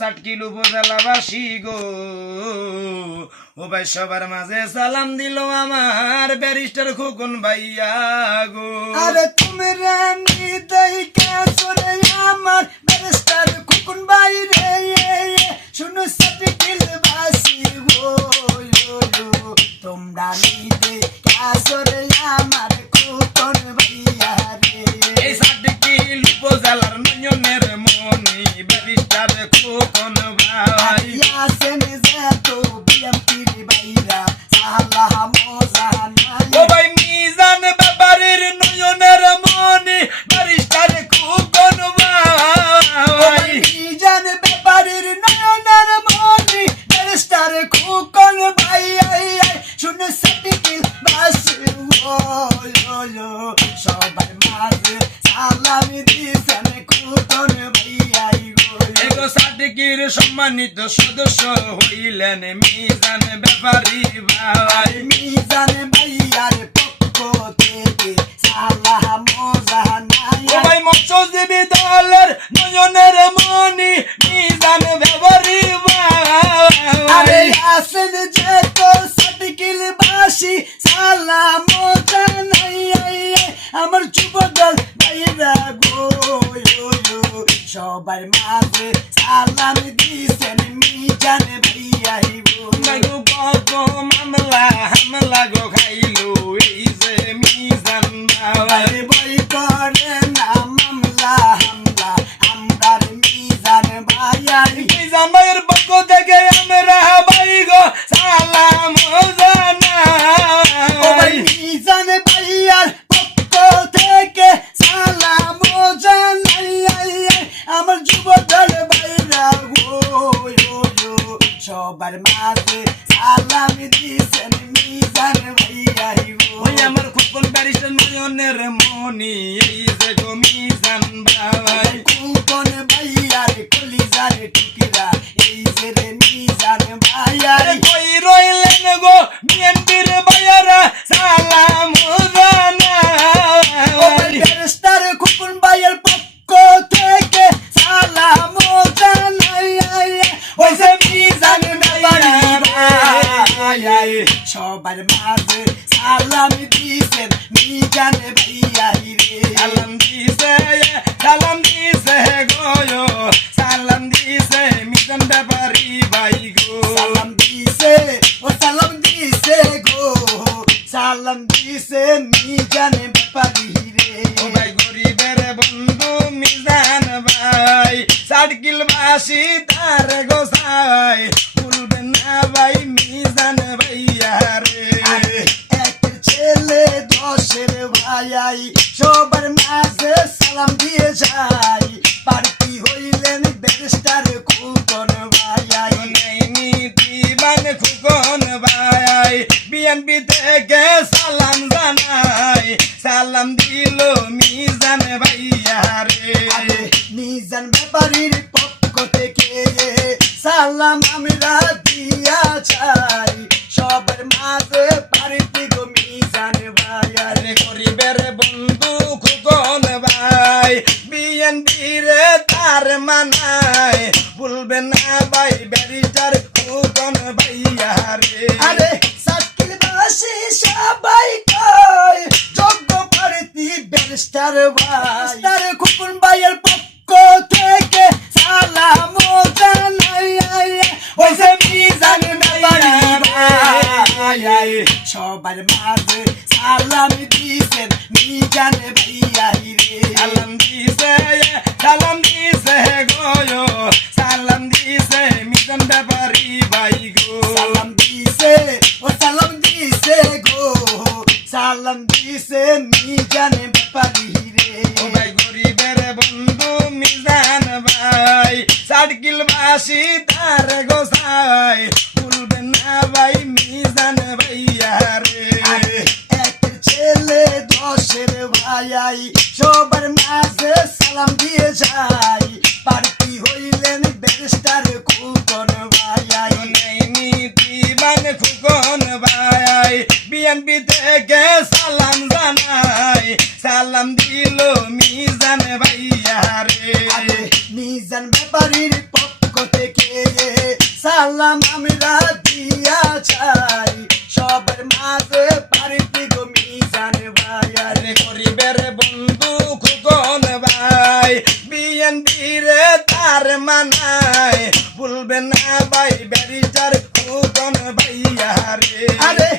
সাটকিল উপজেলাবাসী গো। ও ভাই, সবার মাঝে সালাম দিল আমার ব্যারিস্টার খোকন ভাইয়া গো। আরে তুমি রানী দেইকা সরে আমার ব্যারিস্টার খুকুন বাইরে শুনো সাটিকিল বাসি গো তোমরা নিদে কাসরে আমার খোকন মোজানা মিজান ব্যাপারীর নয়নের মনি ব্যারিস্টার খোকন ভাই জান ব্যাপারীর নয়নের মনি ব্যারিস্টার খুকন ভাই মাঝে সালামি দিছেন খুকন এগো সাটকির সম্মানিত সদস্য হইলেন মিজান ব্যাপারী ভাই। মিজান ভাইয়ার পক্ষ থেকে সালাহ মজা নাই ভাই মৎস্যজীবী দলের নয়নের মনি দিছেন মিজান ভাইয়াই গো গো কত মামলা হামলা গো খাইলো এই যে মিজান আরে বই করে না মামলা হামলা আমরা ভাই গো সালাম সবার মাঝে সালাম দিছেন মিজান ভাইয়াই গো ওই আমার খুবন ব্যারিস্টার নয়নের মনি এই যে গো মিজান ভাই কুকন ভাইয়ার কলিজার টুকিরা এই যে রে মিজান ভাইয়ার কই রইলেন গো বিএনপির সবার মাঝে সালাম দিছেন মিজান ভাইয়াই রে সালাম দিছে সালাম দিছে গো সালাম দিছে মিজান ব্যাপারী ভাই গো। সালাম দিছে ও সালাম দিছে গো। সালাম দিছে মিজান ব্যাপারী রে ও ভাই গরিবের বন্ধু মিজান ভাই সাটকিল বাসি তার গোসাই। ভুলবেন না ভাই মিজান ভাইয়া দশের ভাইয়াই সবার মাঝে সালাম দিয়ে যাই। পার্টি হইলেন ব্যারিস্টার কুকন ভাইয়াই নীতিবান খুকন ভাই বিএনপি থেকে সালাম জানাই। সালাম দিল মিজান ভাইয়া রে। মিজান ব্যাপারীর পক্ষ থেকে সালাম আমরা ভাই বিএনপি রে তার মানায়। ভুলবেন না ভাই ব্যারিস্টার খুকন ভাইয়া রে। আরে সাকিল বাসি সবাই কয় যোগ্য পার্টি ব্যারিস্টার ভাই। তার খুকুন ভাইয়ের পক্ষ থেকে সালাম জানাই। ওই যে মিজান ভাই সবার মাঝে সালাম দিছেন মিজান ভাইয়াই রে। সালাম দিছে মিজান ব্যাপারী রে ও ভাই গরিবের বন্ধু মিজান ভাই সাটকিল বাসি তার গোসাই। ভুলবেন না ভাই মিজান ভাইয়া রে। একের ছেলে দশের ভাইয়াই সবার মাঝে সালাম দিয়ে যাই বিএনপি থেকে সালাম জানাই। সালাম দিল মিজান ভাইয়া রে। মিজান ব্যাপারীর পক্ষ থেকে সালাম আমরা দিয়া চাই। সবার মাঝে পারিতি গো মিজান ভাই আরে গরিবের বন্ধু খুকন ভাই বিএনপি রে তার মানায়। ভুলবে না ভাই ব্যারিস্টার খুকন ভাইয়া রে। আরে